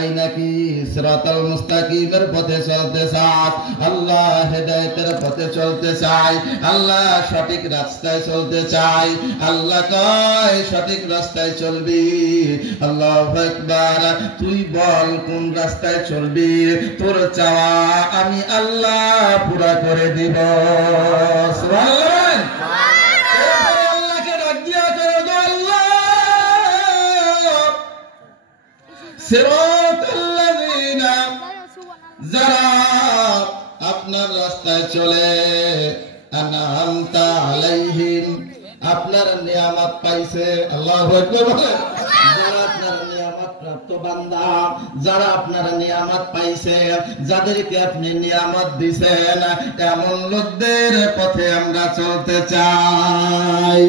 চাই নাকি সিরাতাল মুস্তাকিমের পথে চলতে চাই, আল্লাহ হেদায়েতের পথে চলতে চাই, আল্লাহ সঠিক রাস্তায় চলতে চাই। আল্লাহ কয় সঠিক রাস্তায় চলবি। আল্লাহু আকবার। তুই বল কোন রাস্তায় চলবি, তোর চাওয়া আমি আল্লাহ পুরা করে দিব। সুবহানাল্লাহ। আল্লাহকে ডাক দিয়া করে দো, আল্লাহ সিরাতাল্লাযীনা, যারা আপনার রাস্তায় চলে, আনআমতা আলাইহিম, আপনার নিয়ামত পাইছে। আল্লাহু আকবার বলেন। যারা আপনার নিয়ামত প্রাপ্ত বান্দা, যারা আপনার নিয়ামত পাইছে, যাদেরকে আপনি নিয়ামত দিবেন, এমন লোকদের পথে আমরা চলতে চাই।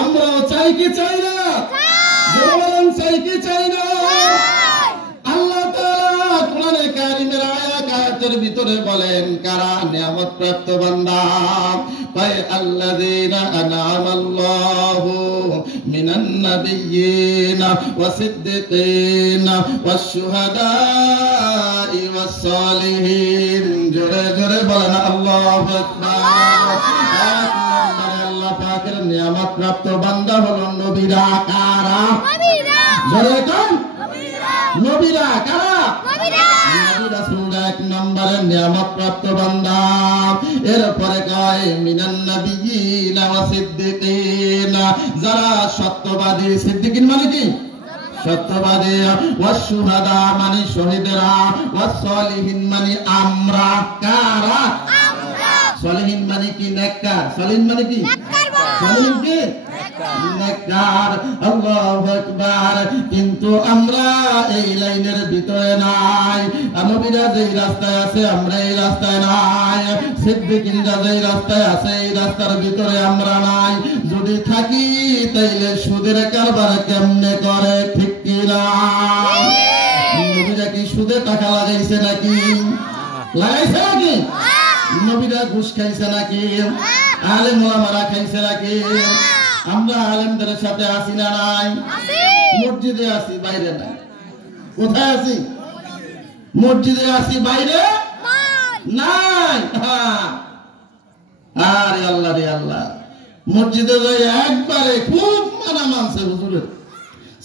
আমরাও চাই কি চাই না? বলেন চাই কি চাই না? আল্লাহ তাআলা কোরআনে কারীমের আয়াতের ভিতরে বলেন কারা নিয়ামত প্রাপ্ত বান্দা, পায় আল্লাযীনা আনআমাল্লাহু মিনান নাবিয়্যিনা ওয়াস সিদ্দিকিনা ওয়াস শুহাদাই ওয়াস সালিহিন। জোরে জোরে বলেন আল্লাহু আকবার। আল্লাহ পাকের নিয়ামত প্রাপ্ত বান্দা হলো নবীরা। কারা? নবীরা। জোরে কোন? নবীরা। কারা? নবীরা। নবী রাসূলরা এক নম্বরের নিয়ামত প্রাপ্ত বান্দা। এরপরে কয় মিনান নাবিয়্যিনা ওয়া সিদ্দিকিনা, যারা সত্যবাদী। সিদ্দিকিন মানে কি? সত্যবাদী। ওয়াস শুহাদা মানে শহীদরা। ওয়াস সালিহিন মানে আমরা। কারা? আমরা। সালিহিন মানে কি? নেককার। সালিহিন মানে কি? নেককার। সালিহিন কি? নেককার। আল্লাহু আকবার। কিন্তু আমরা এই লাইনের ভিতরে নাই। নবীরা যেই রাস্তায় আছে আমরা এই রাস্তায় নাই। সিদ্দিকিনরা যেই রাস্তায় আছে এই রাস্তার ভিতরে আমরা নাই। যদি থাকি তাইলে সুদের কারবার কেমনে করে, ঠিক কি না? নবীরা কি সুদে টাকা লাগাইছে নাকি? লাগাইছে নাকি? নবীরা ঘুষ খাইছে নাকি? আলেম ওলামারা খাইছে নাকি? আমরা আলেমদের সাথে আসি না নাই? মসজিদে আসি, বাইরে নাই। কোথায় আছি? মসজিদে আসি, বাইরে নাই। আরে আল্লাহ রে আল্লাহ। মসজিদে যাই একবারে খুব মানা মানছে হুজুরের।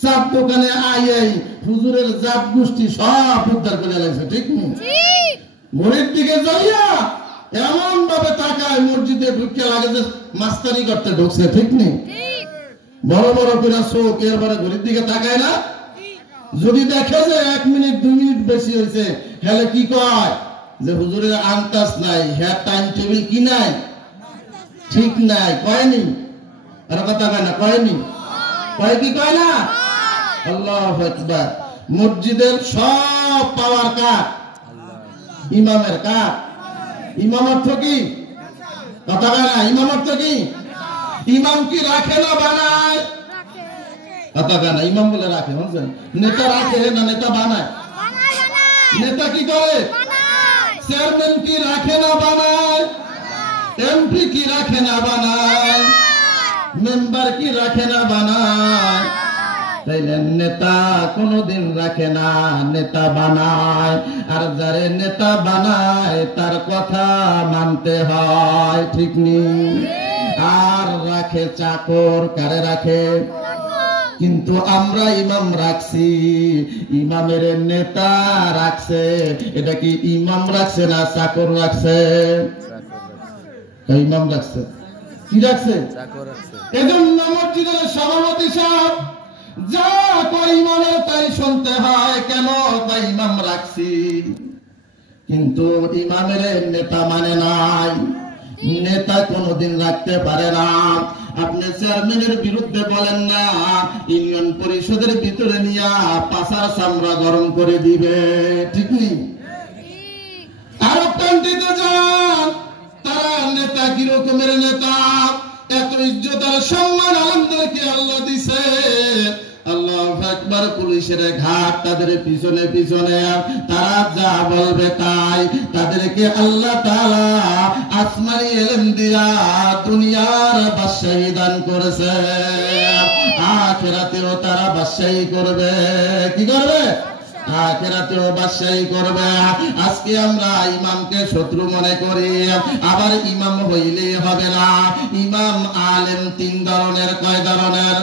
চাপ দোকানে আই হুজুরের জাত গোষ্ঠী সব উদ্ধার করে লাগছে, ঠিক নেই? ঘড়ির দিকে যাইয়া এমন ভাবে তাকায় মসজিদে ঢুকে লাগে যে মাস্তানি করতে ঢুকছে, ঠিক নেই? বড় বড় করে চোখ, এরপরে ঘড়ির দিকে তাকায় না। যদি দেখে যে 1 মিনিট 2 মিনিট বেশি হয়েছে, হেলে কি কয় যে হুজুরের আন্তাজ নাই, হ্যাঁ টাইম টেবিল কি নাই, ঠিক নাই। কয়নি? আর কথা কয় না? কয়নি? কয় কি কয় না? আল্লাহু আকবার। মসজিদের সব পাওয়ার কার? ইমামের। কার? ইমাম অর্থ কি? কথা কয় না? ইমাম অর্থ কি? ইমাম কি রাখে না বানায়? কথা কয় না? ইমাম বলে রাখে। বুঝছেন? নেতা রাখে না নেতা বানায়? নেতা কি করে? চেয়ারম্যান কি রাখে না বানায়? এমপি কি রাখে না বানায়? মেম্বার কি রাখে না বানায়? তাইলে নেতা কোনদিন রাখে না, নেতা বানায়। আর যারে নেতা বানায় তার কথা মানতে হয়, ঠিক নেই? আর রাখে চাকর। কারে রাখে? কিন্তু আমরা ইমাম রাখছি, ইমামের নেতা রাখছে। এটা কি ইমাম রাখছে না চাকর রাখছে? ইমাম রাখছে। কি রাখছে? এজন্য মসজিদের সভাপতি সাহেব যা কয় ইমামের তাই শুনতে হয়। কেন? তাই ইমাম রাখছি। কিন্তু ইমামের নেতা মানে নাই। নেতা কোনদিন রাখতে পারে না। আপনি চেয়ারম্যানের বিরুদ্ধে বলেন না, ইউনিয়ন পরিষদের ভিতরে নিয়ে পাছার চামড়া গরম করে দিবে, ঠিক নেই? আর কান্ট্রিতে যান, তারা নেতা কিরকমের নেতা, এত ইজ্জত আর সম্মান আলমদেরকে আল্লাহ দিছে। আল্লাহু আকবার। পুলিশের ঘাট তাদের পিছনে পিছনে, তারা যা বলবে তাই। তাদেরকে আল্লাহ তাআলা আসমানি ইলম দিয়া দুনিয়ার বাদশাহী দান করেছে, আখিরাতেও তারা বাদশাহী করবে। কি করবে? আখিরাতেও বাদশাহী করবে। আজকে আমরা ইমামকে শত্রু মনে করি, আবার ইমাম হইলেই হবে না। ইমাম আলেম তিন ধরনের। কয় ধরনের?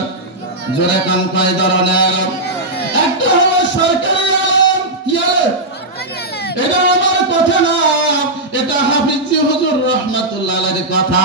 জোরে কান, কয় ধরনের? একটা হলো সরকারি আলেম। কি আলেম? এটা আমার কথা না, এটা হাফিজ হুজুর রহমাতুল্লাহ আলাইহির কথা।